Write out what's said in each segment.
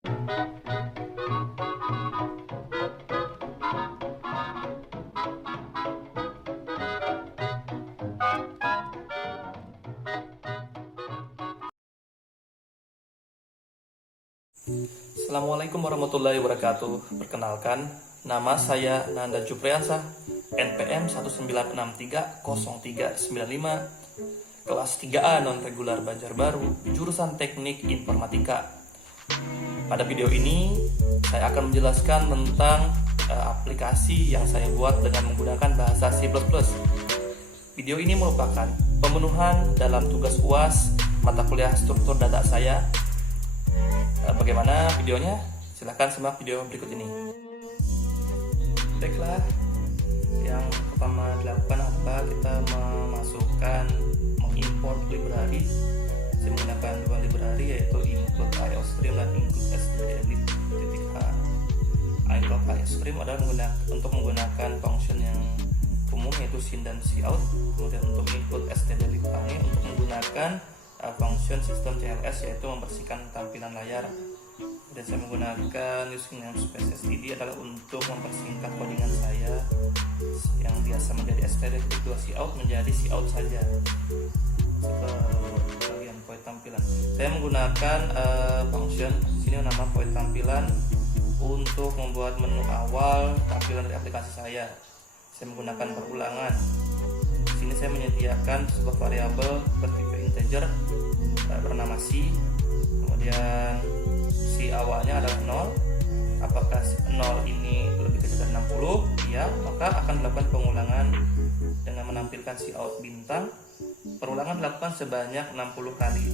Assalamualaikum warahmatullahi wabarakatuh. Perkenalkan, nama saya Nanda Jupriansah, NPM 19630395, kelas 3A non-regular Banjarbaru, jurusan Teknik Informatika. Pada video ini, saya akan menjelaskan tentang aplikasi yang saya buat dengan menggunakan bahasa C++. Video ini merupakan pemenuhan dalam tugas UAS mata kuliah struktur data saya. Bagaimana videonya? Silahkan simak video berikut ini. Baiklah, yang pertama dilakukan apa? Kita mengimport library. Saya menggunakan dua library, yaitu include IOStream dan include stdlib.h. Include IOStream adalah untuk menggunakan function yang umum, yaitu sin dan cout. Kemudian untuk include stdlib.h untuk menggunakan function sistem CLS, yaitu membersihkan tampilan layar. Dan saya menggunakan using namespace std adalah untuk mempersingkat codingan saya yang biasa menjadi std.2 cout menjadi cout saja. Bagian void tampilan, saya menggunakan function sini nama void tampilan untuk membuat menu awal tampilan dari aplikasi saya. Saya menggunakan perulangan. Di sini saya menyediakan sebuah variabel bertipe integer bernama C. Kemudian C awalnya adalah 0. Apakah 0 ini lebih kecil dari 60? Ya, maka akan dilakukan pengulangan dengan menampilkan cout bintang. Perulangan dilakukan sebanyak 60 kali.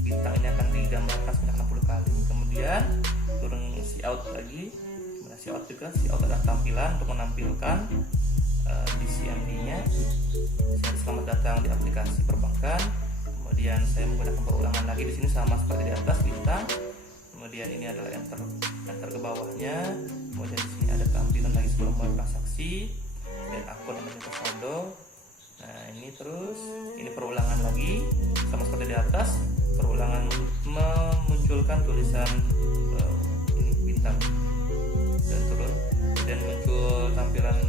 Bintang ini akan digambarkan sebanyak 60 kali. Kemudian turun cout lagi. Kemudian cout juga, cout adalah tampilan untuk menampilkan di CMD-nya. Selamat datang di aplikasi perbankan. Kemudian saya menggunakan perulangan lagi di sini sama seperti di atas, bintang. Kemudian ini adalah enter ke bawahnya. Kemudian di sini ada tampilan lagi sebelum transaksi dan akun yang menjadi saldo. Nah, ini terus ini perulangan lagi sama seperti di atas. Perulangan memunculkan tulisan ini bintang dan turun. Dan muncul tampilan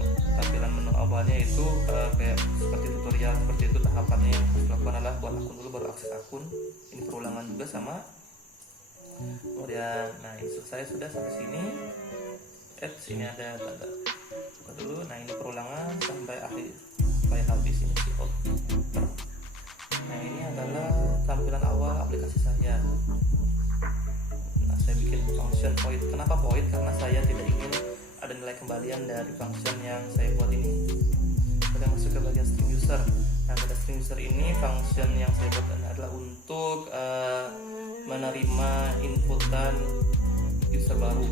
menu awalnya itu kayak seperti tutorial seperti itu. Tahapannya yang harus dilakukan adalah buat akun dulu baru akses akun. Ini perulangan juga sama. Kemudian nah ini selesai sudah sampai sini. Sini ada tanda buka dulu. Nah ini perulangan sampai habis ini cout. Nah ini adalah tampilan awal aplikasi saya. Nah saya bikin function void. Kenapa void? Karena saya tidak ingin ada nilai kembalian dari function yang saya buat ini. Kita masuk ke bagian string user. Nah pada string user ini function yang saya buat adalah untuk menerima inputan user baru.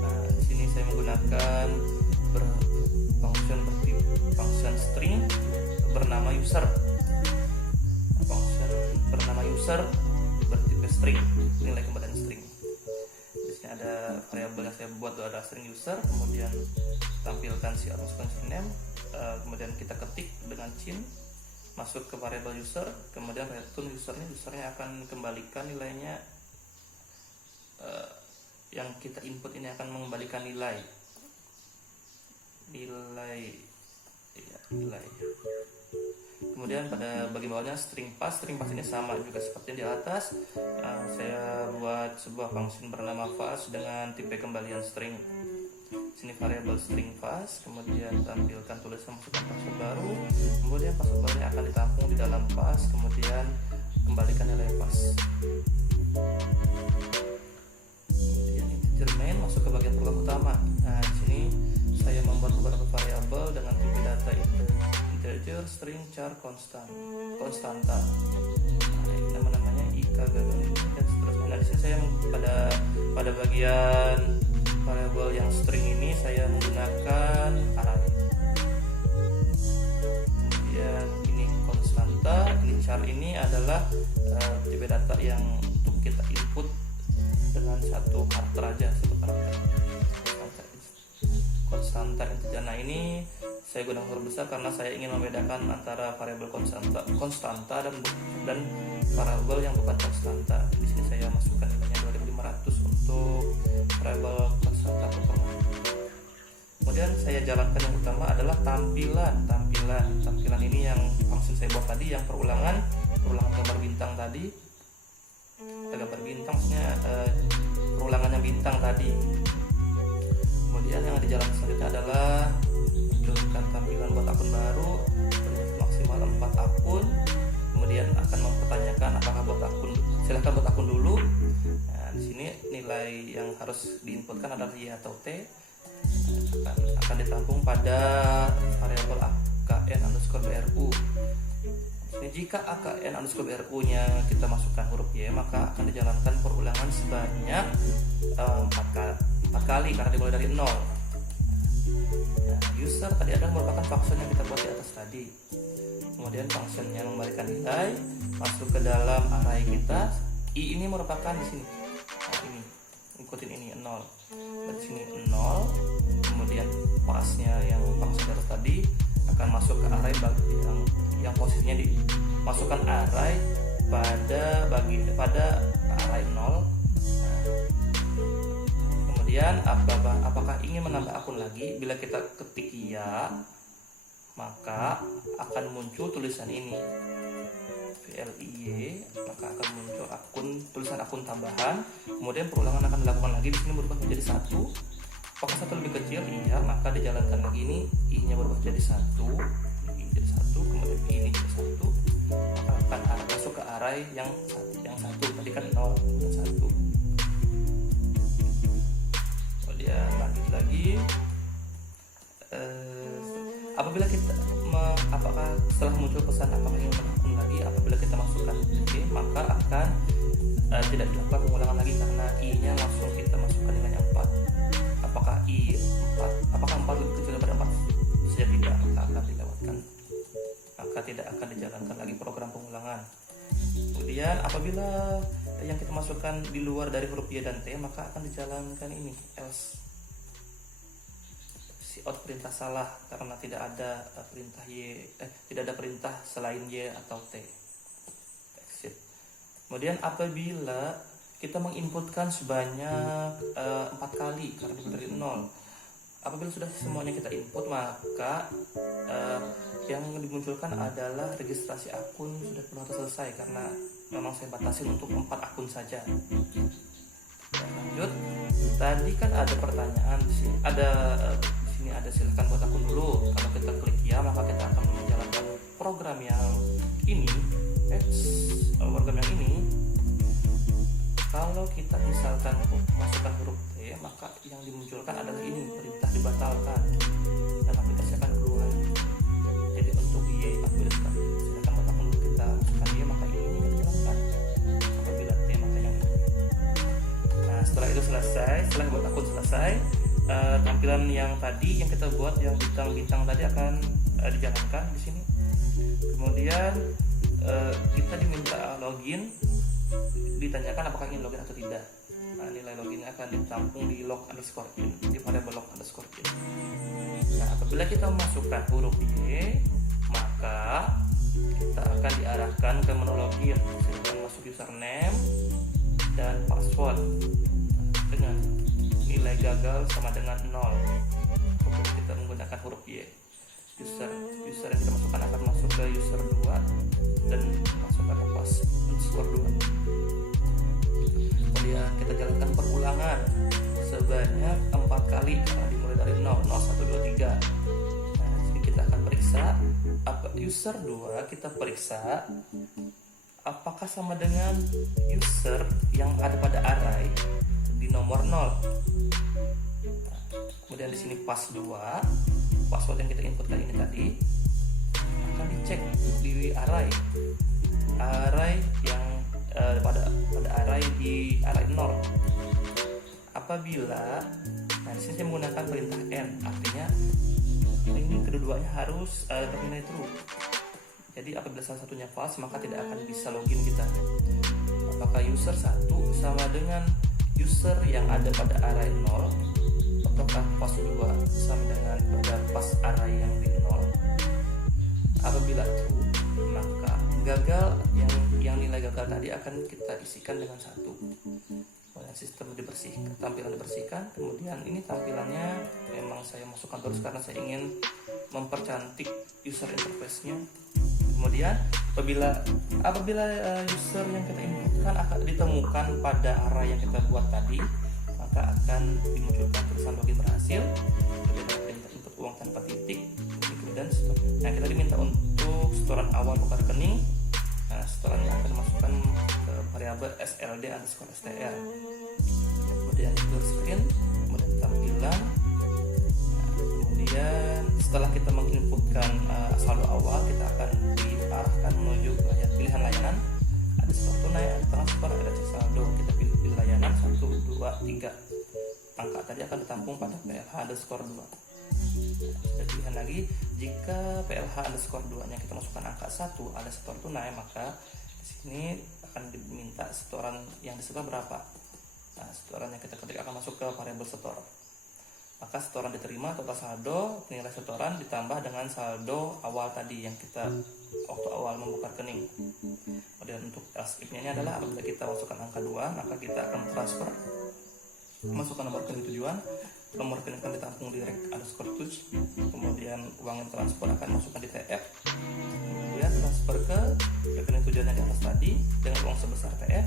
Nah di sini saya menggunakan function string bernama user. Function bernama user bertipe string, nilai kembalian string. Ada variabel yang saya buat itu ada string user, kemudian tampilkan si username, kemudian kita ketik dengan cin, masuk ke variabel user, kemudian return usernya akan kembalikan nilainya. Yang kita input ini akan mengembalikan nilai. Kemudian pada bagian bawahnya string pass ini sama juga seperti di atas. Saya buat sebuah function bernama pass dengan tipe kembalian string. Sini variabel string pass, kemudian tampilkan tulisan masukkan password baru, kemudian password barunya akan ditampung di dalam pass, kemudian kembalikan nilai pass. Kemudian integer main masuk ke bagian program utama. Nah di sini saya membuat beberapa variabel dengan tipe data integer, string, char, konstanta. Nah, ini namanya ika, gagal dan seterusnya. Nah, di sini saya pada bagian variabel yang string ini saya menggunakan array. Kemudian ini konstanta, ini char ini adalah tipe data yang untuk kita input dengan satu karakter aja, konstanta integer. Nah ini saya gunakan huruf besar karena saya ingin membedakan antara variabel konstanta dan variabel yang bukan konstanta. Di sini saya masukkan nilainya 2500. jalankan yang utama adalah tampilan ini yang function saya buat tadi, yang perulangan gambar bintang tadi. Gambar bintang maksudnya perulangannya bintang tadi. Kemudian yang dijalankan selanjutnya adalah munculkan tampilan buat akun baru maksimal 4 akun. Kemudian akan mempertanyakan apakah buat akun, silahkan buat akun dulu. Nah, di sini nilai yang harus diinputkan adalah Y atau T. Akan ditampung pada variabel AKN_BRU. Jika AKN_BRU nya kita masukkan huruf Y, maka akan dijalankan perulangan sebanyak 4 kali karena dimulai dari 0. Nah, user tadi ada merupakan function yang kita buat di atas tadi. Kemudian functionnya memberikan nilai masuk ke dalam array kita. I ini merupakan di sini. Nah, ini ikutin ini 0. Dari sini 0. Kemudian pasnya yang function dari tadi akan masuk ke array yang posisinya dimasukkan array pada array 0. Nah, kemudian apakah ingin menambah akun lagi? Bila kita ketik ya, maka akan muncul tulisan ini VLIY, maka akan muncul tulisan akun tambahan. Kemudian perulangan akan dilakukan lagi, di sini berubah menjadi 1. Apakah 1 lebih kecil? Iya, maka dijalankan lagi ini, I nya berubah jadi 1, I jadi 1, kemudian I ini jadi 1, maka akan masuk ke array yang 1, tadi kan 0 dan 1. Kemudian lanjut lagi, apabila kita apakah setelah muncul pesan apakah ingin menakun lagi, apabila kita masukkan D, maka akan tidak dilakukan pengulangan lagi karena I nya langsung kita masukkan dengan yang 4. Apakah 4 lebih kecil daripada 4? Bisa tidak, maka akan dilewatkan, maka tidak akan dijalankan lagi program pengulangan. Kemudian apabila yang kita masukkan di luar dari huruf Y dan T, maka akan dijalankan ini else. Out perintah salah karena tidak ada perintah tidak ada perintah selain Y atau T. Exit. Kemudian apabila kita menginputkan sebanyak 4 kali karena dari 0, apabila sudah semuanya kita input, maka yang dimunculkan adalah registrasi akun sudah penuh atau selesai karena memang saya batasi untuk 4 akun saja. Dan lanjut, tadi kan ada pertanyaan di sini, ada silakan buat akun dulu. Kalau kita klik ya, maka kita akan menjalankan program yang ini. Kalau kita misalkan masukkan huruf T, maka yang dimunculkan adalah ini, perintah dibatalkan dan aplikasi akan keluar. Jadi untuk Y, apabila silakan buat akun dulu kita masukkan Y, maka ini kita jalankan. Apabila T, maka yang ini. Nah, setelah itu selesai, setelah buat akun selesai, tampilan yang tadi yang kita buat yang bintang-bintang tadi akan dijalankan di sini. Kemudian kita diminta login, ditanyakan apakah ingin login atau tidak. Nah, nilai loginnya akan ditampung di log_in, di variabel log_in. Nah, apabila kita memasukkan huruf Y, maka kita akan diarahkan ke menu login. Silahkan masuk username dan password dengan nilai gagal sama dengan 0. Kemudian kita menggunakan huruf Y. User yang kita masukkan akan masuk ke user 2 dan masukkan _2. Kemudian kita jalankan perulangan sebanyak 4 kali karena dimulai dari 0, 1, 2, 3. Nah, di sini kita akan periksa user 2, kita periksa apakah sama dengan user yang ada pada array di nomor 0. Nah, kemudian di sini pass 2, password yang kita inputkan ini tadi akan dicek di array yang pada array di array 0. Apabila di sini saya menggunakan perintah n, artinya ini kedua-duanya harus bernilai true. Jadi apabila salah satunya false, maka tidak akan bisa login kita. Apakah user 1 sama dengan user yang ada pada array 0, ataukah pass 2 sama dengan pada pass array yang di 0? Apabila true, maka gagal yang nilai gagal tadi akan kita isikan dengan 1. Sistem tampilan dibersihkan. Kemudian ini tampilannya memang saya masukkan terus karena saya ingin mempercantik user interface-nya. Kemudian apabila user yang kita inputkan akan ditemukan pada array yang kita buat tadi, maka akan dimunculkan tulisan login berhasil. Kemudian input uang tanpa titik, dan store. Nah, kita diminta untuk setoran awal buka rekening. Nah, setorannya akan dimasukkan ke variabel SLD_STR. Kemudian blur screen, kemudian tampilan. Kemudian setelah kita menginputkan saldo awal, kita akan diarahkan menuju ke pilihan layanan. Ada setor tunai, ada transfer, ada cek saldo. Kita pilih layanan 1, 2, 3. Angka tadi akan ditampung pada PLH_2. Ada pilihan lagi, jika PLH_2 nya kita masukkan angka 1 alias setor tunai, maka di sini akan diminta setoran yang disetor berapa. Nah, setoran yang kita ketik akan masuk ke variabel setor. Maka setoran diterima total saldo, nilai setoran ditambah dengan saldo awal tadi yang kita waktu awal membuka rekening. Kemudian untuk else if-nya adalah apabila kita masukkan angka 2, maka kita akan transfer, masukkan nomor rekening tujuan, nomor rekening akan ditampung di rec_tuj, kemudian uang yang transfer akan masukkan di TF, kemudian transfer ke rekening tujuan yang di atas tadi dengan uang sebesar TF,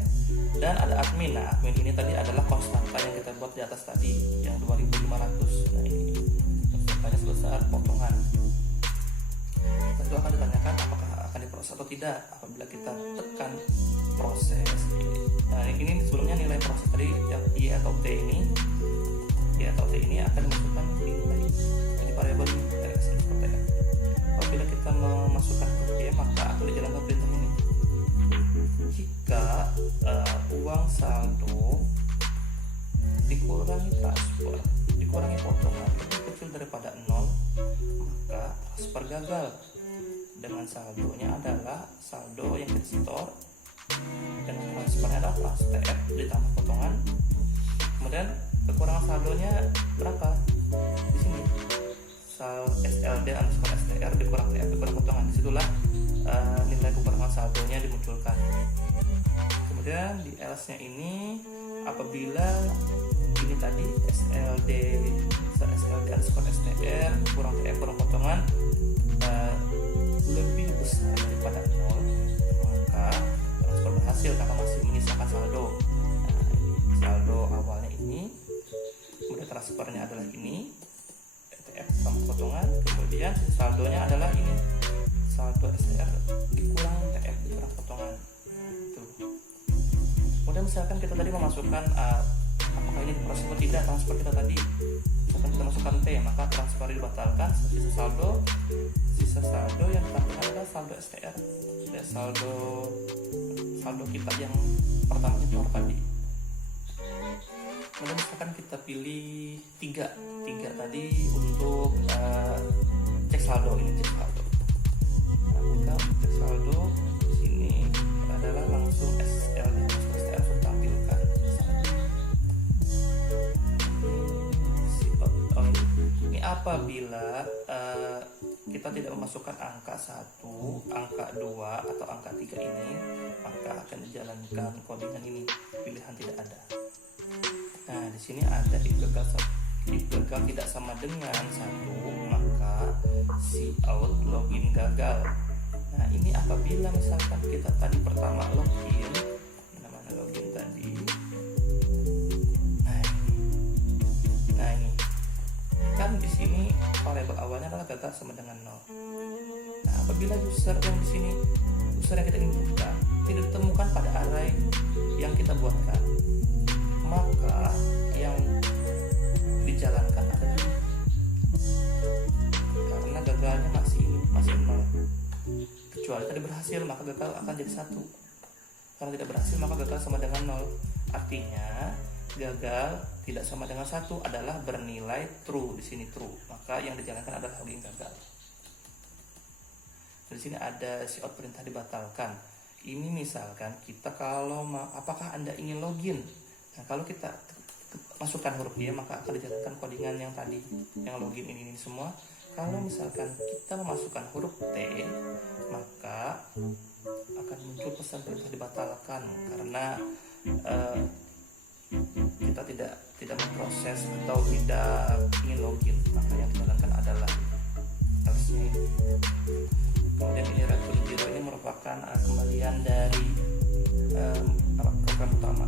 dan ada admin. Nah, admin ini tadi adalah konstanta yang kita buat di atas tadi yang 2.500. Nah, ini konstantanya sebesar potongan. Tentu akan ditanyakan apakah akan diproses atau tidak apabila kita tekan proses. Nah, ini sebelumnya nilai proses tadi yang I atau T ini akan dimasukkan di variabel seperti ini. Apabila kita memasukkan huruf Y, maka akan dijalankan perintah ini. Jika uang saldo dikurangi transfer, dikurangi potongan lebih kecil daripada 0, maka transfer gagal. Dengan saldonya adalah saldo yang kita store, dengan transfernya adalah transfer TF ditambah potongan. Kemudian kekurangan saldonya berapa? Di sini SLD_STR dikurang TF dikurang potongan. Disitulah nilai kekurangan saldonya dimunculkan. Kemudian di else-nya ini apabila ini tadi SLD_STR kurang TF kurang potongan lebih besar daripada 0, maka transfer berhasil karena masih menyisakan saldo. Nah, ini saldo awalnya ini, kemudian transfernya adalah ini TF tambah potongan, kemudian saldonya adalah ini saldo STR dikurang TF dikurang potongan. Itu. Kemudian misalkan kita tadi memasukkan apakah ini diproses atau tidak transfer kita tadi. Misalkan kita masukkan T, maka transfer dibatalkan. Sisa saldo yang ditampilkan adalah saldo STR dan saldo kita yang pertama itu tadi. Kemudian misalkan kita pilih 3 tadi untuk cek saldo. Ini cek saldo. Nah, kita cek saldo di sini adalah langsung STR sudah tampilkan. Ini apabila kita tidak memasukkan angka 1, angka 2 atau angka 3 ini, maka akan dijalankan codingan ini, pilihan tidak ada. Nah, di sini ada if gagal tidak sama dengan 1, maka cout login gagal. Nah, ini apabila misalkan kita tadi pertama login, mana login tadi. Nah ini kan di sini variabel awalnya adalah gagal sama dengan 0. Nah, apabila user yang di sini yang kita inputkan tidak ditemukan pada array yang kita buatkan, maka yang dijalankan adalah karena gagalnya masih 0. Kecuali tadi berhasil, maka gagal akan jadi 1. Kalau tidak berhasil, maka gagal sama dengan 0. Artinya gagal tidak sama dengan 1 adalah bernilai true. Di sini true, maka yang dijalankan adalah login gagal. Di sini ada cout perintah dibatalkan. Ini misalkan kita kalau apakah Anda ingin login. Nah, kalau kita masukkan huruf Y, maka akan dijalankan codingan yang tadi, yang login ini semua. Kalau misalkan kita memasukkan huruf T, maka akan muncul pesan perintah dibatalkan karena kita ternyata tidak memproses atau tidak ingin login, maka yang dijalankan adalah else-nya ini. Kemudian ini return zero, ini merupakan kembalian dari program utama.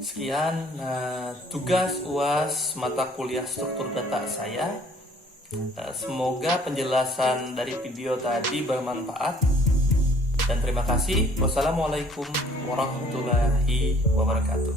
Sekian tugas UAS mata kuliah struktur data saya. Semoga penjelasan dari video tadi bermanfaat, dan terima kasih. Wassalamualaikum warahmatullahi wabarakatuh.